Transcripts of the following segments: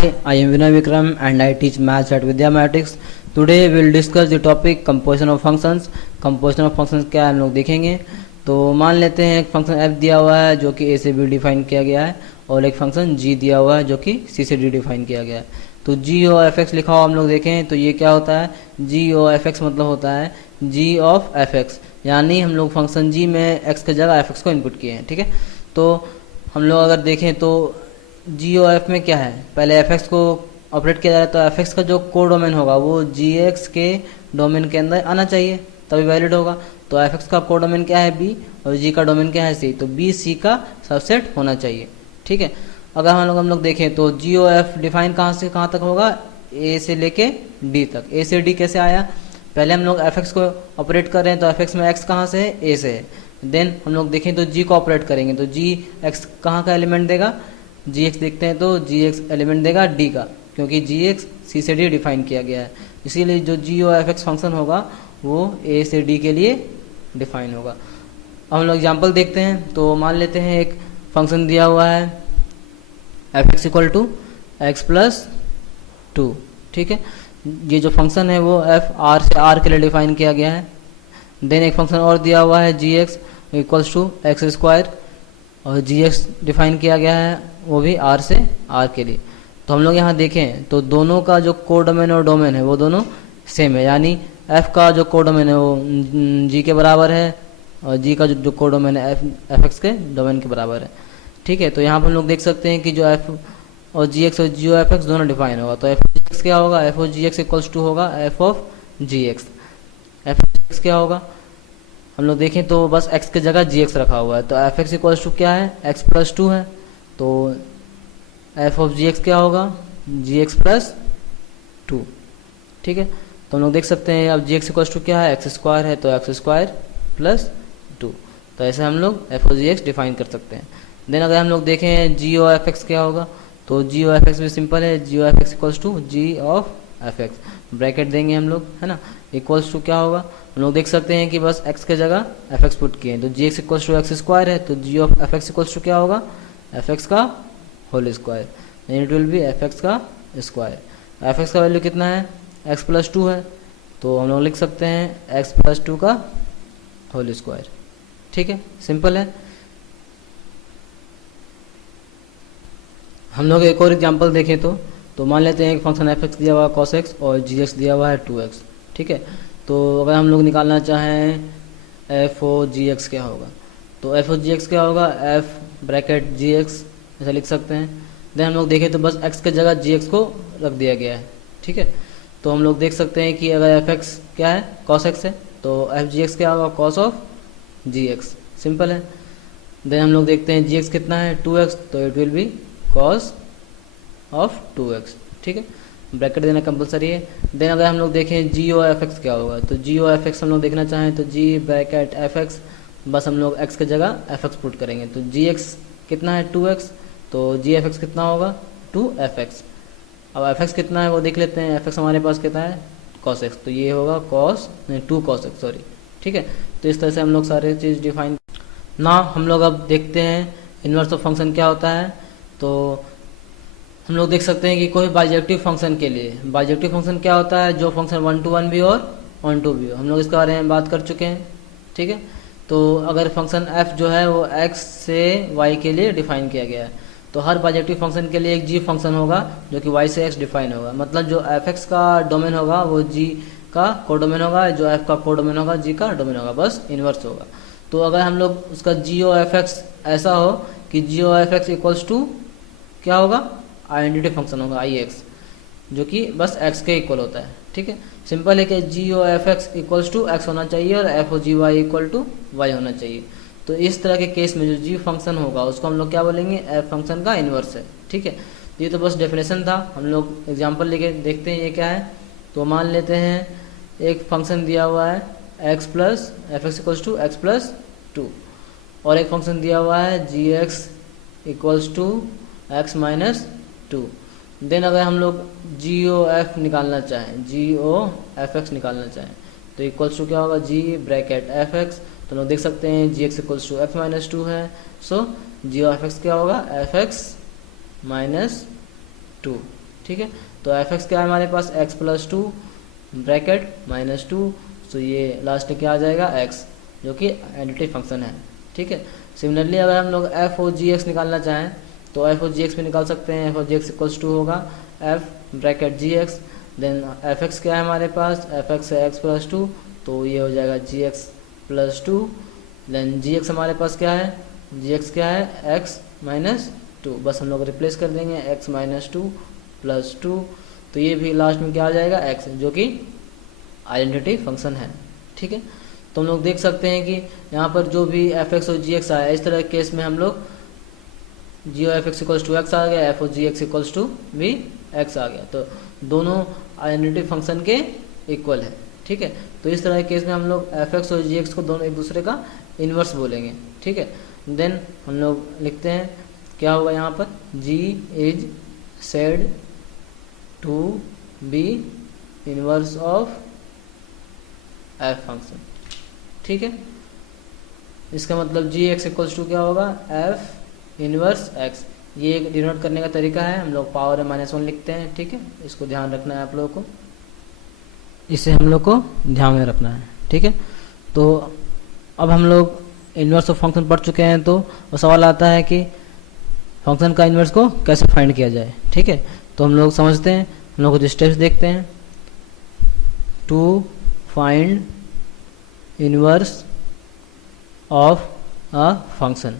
Hi, I am Vinay Vikram and I teach maths at Vidya Mathematics. Today we will discuss the topic composition of functions. Composition of functions क्या है हम लोग देखेंगे. तो मान लेते हैं एक फंक्शन f दिया हुआ है जो कि a से b डिफाइन किया गया है और एक फंक्शन g दिया हुआ है जो कि c से d डिफाइन किया गया है. तो g और fx लिखा हुआ हम लोग देखें तो ये क्या होता है, g और fx मतलब होता है g ऑफ fx, यानी हम लोग फंक्शन g में x की जगह fx को इनपुट किए हैं. ठीक है, तो हम लोग अगर देखें तो जी ओ एफ में क्या है, पहले एफ एक्स को ऑपरेट किया जा रहा है तो एफ एक्स का जो को डोमेन होगा वो जी एक्स के डोमेन के अंदर आना चाहिए तभी वैलिड होगा. तो एफ एक्स का को डोमेन क्या है बी और जी का डोमेन क्या है सी, तो बी सी का सबसेट होना चाहिए. ठीक है, अगर हम लोग देखें तो जी ओ एफ डिफाइन कहाँ से कहाँ तक होगा, ए से लेके डी तक. ए से डी कैसे आया, पहले हम लोग एफ एक्स को ऑपरेट कर रहे हैं तो एफ एक्स में एक्स कहाँ से है, ए से है. देन हम लोग देखें तो जी को ऑपरेट करेंगे तो जी एक्स कहाँ का एलिमेंट देगा, जी एक्स देखते हैं तो जी एक्स एलिमेंट देगा डी का, क्योंकि जी एक्स सी से डी डिफाइन किया गया है. इसीलिए जो जी ओ एफ एक्स फंक्शन होगा वो ए से डी के लिए डिफाइन होगा. अब हम लोग एग्जाम्पल देखते हैं. तो मान लेते हैं एक फंक्शन दिया हुआ है f x equal to x plus two. ठीक है, ये जो फंक्शन है वो एफ आर से आर के लिए डिफाइन किया गया है. देन एक फंक्शन और दिया हुआ है g x equals to x square और जी एक्स डिफाइन किया गया है वो भी आर से आर के लिए. तो हम लोग यहाँ देखें तो दोनों का जो को डोमेन और डोमेन है वो दोनों सेम है, यानी एफ का जो को डोमेन है वो जी के बराबर है और जी का जो को डोमेन है एफ एक्स के डोमेन के बराबर है. ठीक है, तो यहाँ पर हम लोग देख सकते हैं कि जो एफ और जी एक्स और जी ओ एफ एक्स दोनों डिफाइन होगा. तो एफ जी एक्स क्या होगा, f o g x equals to होगा f of g x. F x क्या होगा, हम लोग देखें तो बस x की जगह gx रखा हुआ है तो एफ एक्स इक्वल्स टू क्या है, x प्लस टू है. तो एफ ऑफ जी एक्स क्या होगा, जी एक्स प्लस टू. ठीक है, तो हम लोग देख सकते हैं अब जी एक्स इक्वल्स टू क्या है, एक्स स्क्वायर है तो एक्स स्क्वायर प्लस टू. तो ऐसे हम लोग f of g x define कर सकते हैं. देन अगर हम लोग देखें जी ओ एफ एक्स क्या होगा, तो जी ओ एफ एक्स भी सिंपल है, g o f x equals to g of f x, bracket देंगे हम लोग है ना, इक्वल्स टू क्या होगा, हम लोग देख सकते हैं कि बस x के जगह एफ एक्स पुट किए हैं तो g x equals to x square है तो g of f x equals to क्या होगा, एफ एक्स का होल स्क्वायर, यानी it will be f x का स्क्वायर. एफ एक्स का वैल्यू कितना है, x प्लस टू है तो हम लोग लिख सकते हैं x प्लस टू का होल स्क्वायर. ठीक है, सिंपल है. हम लोग एक और एग्जांपल देखें तो मान लेते हैं एक फंक्शन एफ एक्स दिया हुआ है cos x और जी एक्स दिया हुआ है 2x. ठीक है, तो अगर हम लोग निकालना चाहें एफ ओ जी एक्स क्या होगा, तो एफ ओ जी एक्स क्या होगा, एफ ब्रैकेट जी एक्स ऐसा लिख सकते हैं. देन हम लोग देखें तो बस x की जगह जी एक्स को रख दिया गया है. ठीक है, तो हम लोग देख सकते हैं कि अगर एफ एक्स क्या है cos x है तो एफ जी एक्स क्या होगा, cos of g x, simple है. देन हम लोग देखते हैं जी एक्स कितना है 2x तो it will B cos of 2x. ठीक है, ब्रैकेट देना कंपलसरी है. देन अगर हम लोग देखें जी ओ एफ एक्स क्या होगा, तो जी ओ एफ एक्स हम लोग देखना चाहें तो जी ब्रैकेट एफ एक्स, बस हम लोग x की जगह एफ एक्स पुट करेंगे तो जी एक्स कितना है 2x तो जी एफ एक्स कितना होगा 2f(x). अब एफ एक्स कितना है वो देख लेते हैं, एफ एक्स हमारे पास कितना है cos x तो ये होगा cos नहीं 2 cos x सॉरी. ठीक है, तो इस तरह से हम लोग सारे चीज़ डिफाइन ना. हम लोग अब देखते हैं इन्वर्स ऑफ फंक्शन क्या होता है. तो हम लोग देख सकते हैं कि कोई बाइजेक्टिव फंक्शन के लिए बाइजेक्टिव फंक्शन क्या होता है, जो फंक्शन 1 to 1 भी और 1 to भी हो. हम लोग इसके बारे में बात कर चुके हैं. ठीक है, तो अगर फंक्शन f जो है वो x से y के लिए डिफाइन किया गया है तो हर बाइजेक्टिव फंक्शन के लिए एक g फंक्शन होगा जो कि y से x डिफाइन होगा. मतलब जो एफ एक्स का डोमेन होगा वो g का को डोमेन होगा, जो f का को डोमेन होगा g का डोमेन होगा, बस इन्वर्स होगा. तो अगर हम लोग उसका जी ओ एफ एक्स ऐसा हो कि g o f x equals to क्या होगा, आइडेंटिटी फंक्शन होगा आई एक्स जो कि बस x के इक्वल होता है. ठीक है, सिंपल है कि g o f x equals to x होना चाहिए और f o g y equal to y होना चाहिए. तो इस तरह के केस में जो जी फंक्शन होगा उसको हम लोग क्या बोलेंगे, एफ फंक्शन का इन्वर्स है. ठीक है, ये तो बस डेफिनेशन था. हम लोग एग्जांपल लेके देखते हैं ये क्या है. तो मान लेते हैं एक फंक्शन दिया हुआ है x plus f x equals to x plus two और एक फंक्शन दिया हुआ है g x equals to x minus two. Then अगर हम लोग जी ओ एफ निकालना चाहें, जी ओ एफ एक्स निकालना चाहें तो इक्वल्स टू क्या होगा, जी ब्रैकेट एफ एक्स. तो लोग देख सकते हैं g x equals to x minus two है सो जी ओ एफ एक्स क्या होगा, एफ एक्स माइनस टू. ठीक है। तो एफ एक्स क्या है हमारे पास, x plus two bracket minus two, तो ये लास्ट में क्या आ जाएगा एक्स, जो कि आइडेंटिटी फंक्शन है, ठीक है। सिमिलरली अगर हम लोग एफ और जी एक्स निकालना चाहें तो एफ और जी एक्स भी निकाल सकते हैं। एफ और जी एक्स इक्वल्स टू होगा एफ ब्रैकेट जी एक्स, देन एफ एक्स क्या है हमारे पास, एफ एक्स है एक्स प्लस टू, तो ये हो जाएगा जी x plus to, then ji x हमारे पास क्या है, जी एक्स क्या है एक्स माइनस टू, बस हम लोग रिप्लेस कर देंगे x minus two plus two, तो ये भी लास्ट में क्या आ जाएगा एक्स, जो कि आइडेंटिटी फंक्शन है, ठीक है। तो हम लोग देख सकते हैं कि यहाँ पर जो भी एफ एक्स और जी एक्स आया, इस तरह के केस में हम लोग g o f x equals to x आ गया, f o g x equals to भी एक्स आ गया, तो दोनों आइडेंटिटी फंक्शन के इक्वल है, ठीक है। तो इस तरह के केस में हम लोग एफ एक्स और जी एक्स को दोनों एक दूसरे का इन्वर्स बोलेंगे, ठीक है। देन हम लोग लिखते हैं क्या होगा यहाँ पर, g is said to be inverse of f function, ठीक है। इसका मतलब जी एक्स इक्वल्स टू क्या होगा, एफ इनवर्स एक्स, ये एक डिनोट करने का तरीका है, हम लोग पावर माइनस वन लिखते हैं, ठीक है। इसको ध्यान रखना है आप लोगों को, इसे हम लोग को ध्यान में रखना है, ठीक है। तो अब हम लोग इन्वर्स ऑफ फंक्शन पढ़ चुके हैं, तो वो सवाल आता है कि फंक्शन का इन्वर्स को कैसे फाइंड किया जाए, ठीक है। तो हम लोग समझते हैं, हम लोग कुछ स्टेप्स देखते हैं। To find inverse of a function,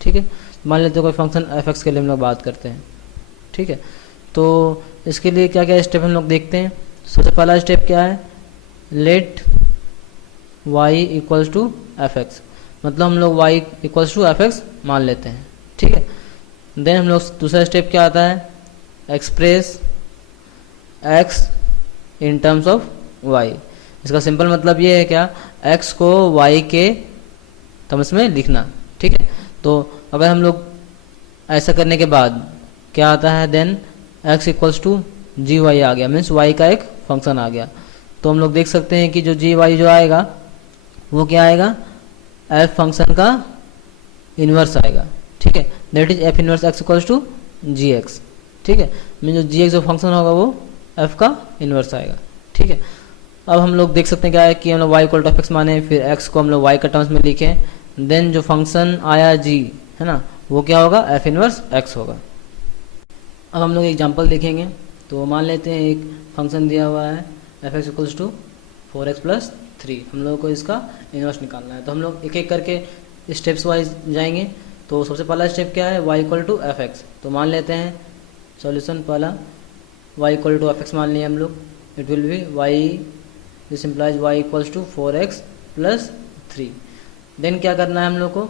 ठीक है। मान लेते हैं कोई फंक्शन एफ एक्स के लिए हम लोग बात करते हैं, ठीक है। तो इसके लिए क्या क्या स्टेप हम लोग देखते हैं। सबसे पहला स्टेप क्या है, let y equals to f x, मतलब हम लोग y equals to f x मान लेते हैं, ठीक है। देन हम लोग दूसरा स्टेप क्या आता है, express x in terms of y। इसका सिंपल मतलब ये है क्या, x को y के टर्म्स में लिखना, ठीक है। तो अगर हम लोग ऐसा करने के बाद क्या आता है, then x equals to g y आ गया, मीन्स y का एक फंक्शन आ गया। तो हम लोग देख सकते हैं कि जो जी वाई जो आएगा वो क्या आएगा, f फंक्शन का इन्वर्स आएगा, ठीक है। That is f inverse x equals to g x, ठीक है। मीन जो जी एक्स जो फंक्शन होगा वो f का इन्वर्स आएगा, ठीक है। अब हम लोग देख सकते हैं क्या है कि हम लोग y equal to f x माने, फिर x को हम लोग y का टर्म्स में लिखें, देन जो फंक्शन आया g है ना, वो क्या होगा, f इन्वर्स x होगा। अब हम लोग एग्जांपल देखेंगे। तो मान लेते हैं एक फंक्शन दिया हुआ है f x equals to 4x plus 3, हम लोगों को इसका इन्वर्स निकालना है। तो हम लोग एक एक करके स्टेप्स वाइज जाएंगे। तो सबसे पहला स्टेप क्या है, y equal to f x. तो मान लेते हैं सॉल्यूशन पहला y equal to f x मान लिया हम लोग, it will be y, this implies y equals to 4x plus 3। Then क्या करना है हम लोग को,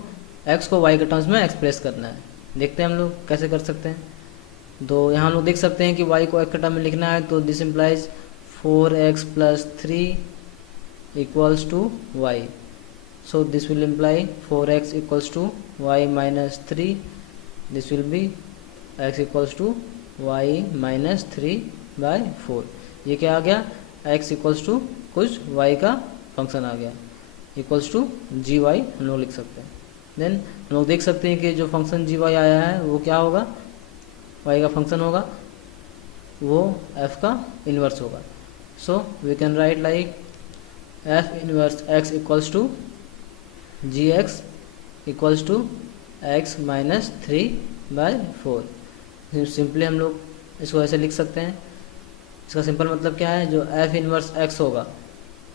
x को y के टर्म्स में एक्सप्रेस करना है। देखते हैं हम लोग कैसे कर सकते हैं। तो यहाँ हम लोग देख सकते हैं कि y को x के टर्म में लिखना है, तो this implies 4x plus 3 equals to y। So this will imply 4x equals to y minus 3. This will be x equals to y minus 3 by 4. ये क्या आ गया, x equals to कुछ y का फंक्शन आ गया, equals to gy हम लोग लिख सकते हैं। देन हम लोग देख सकते हैं कि जो फंक्शन gy आया है वो क्या होगा, y का फंक्शन होगा, वो f का इन्वर्स होगा। So we can write like f inverse x equals to g x equals to x minus 3/4। Simply हम लोग इसको ऐसे लिख सकते हैं। इसका सिंपल मतलब क्या है, जो एफ इनवर्स एक्स होगा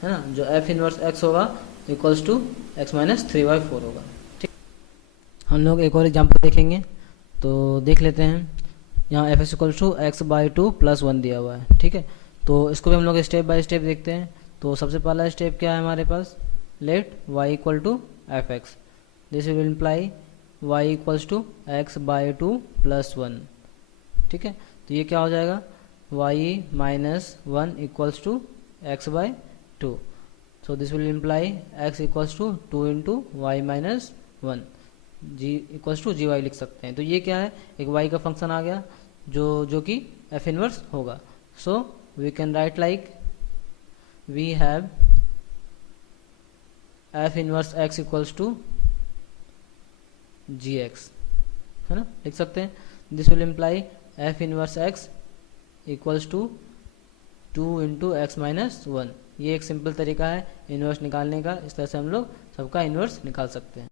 है ना, जो एफ इनवर्स एक्स होगा इक्वल्स टू एक्स माइनस 3/4 होगा, ठीक। हम लोग एक और एग्जांपल देखेंगे। तो देख लेते हैं, यहाँ f x equals to x by 2 plus 1 दिया हुआ है, ठीक है। तो इसको भी हम लोग स्टेप बाय स्टेप देखते हैं। तो सबसे पहला स्टेप क्या है हमारे पास, let y equal to f x, this will imply y equals to x by 2 plus 1, ठीक है। तो ये क्या हो जाएगा, y minus 1 equals to x by 2। So this will imply x equals to 2 into y minus 1, g equals to g y लिख सकते हैं। तो ये क्या है, एक y का फंक्शन आ गया जो कि f इनवर्स होगा। So we can write like we have f inverse x equals to g x, है ना, लिख सकते हैं। This will imply f inverse x equals to 2 into x minus 1। ये एक सिंपल तरीका है इन्वर्स निकालने का। इस तरह से हम लोग सबका इन्वर्स निकाल सकते हैं।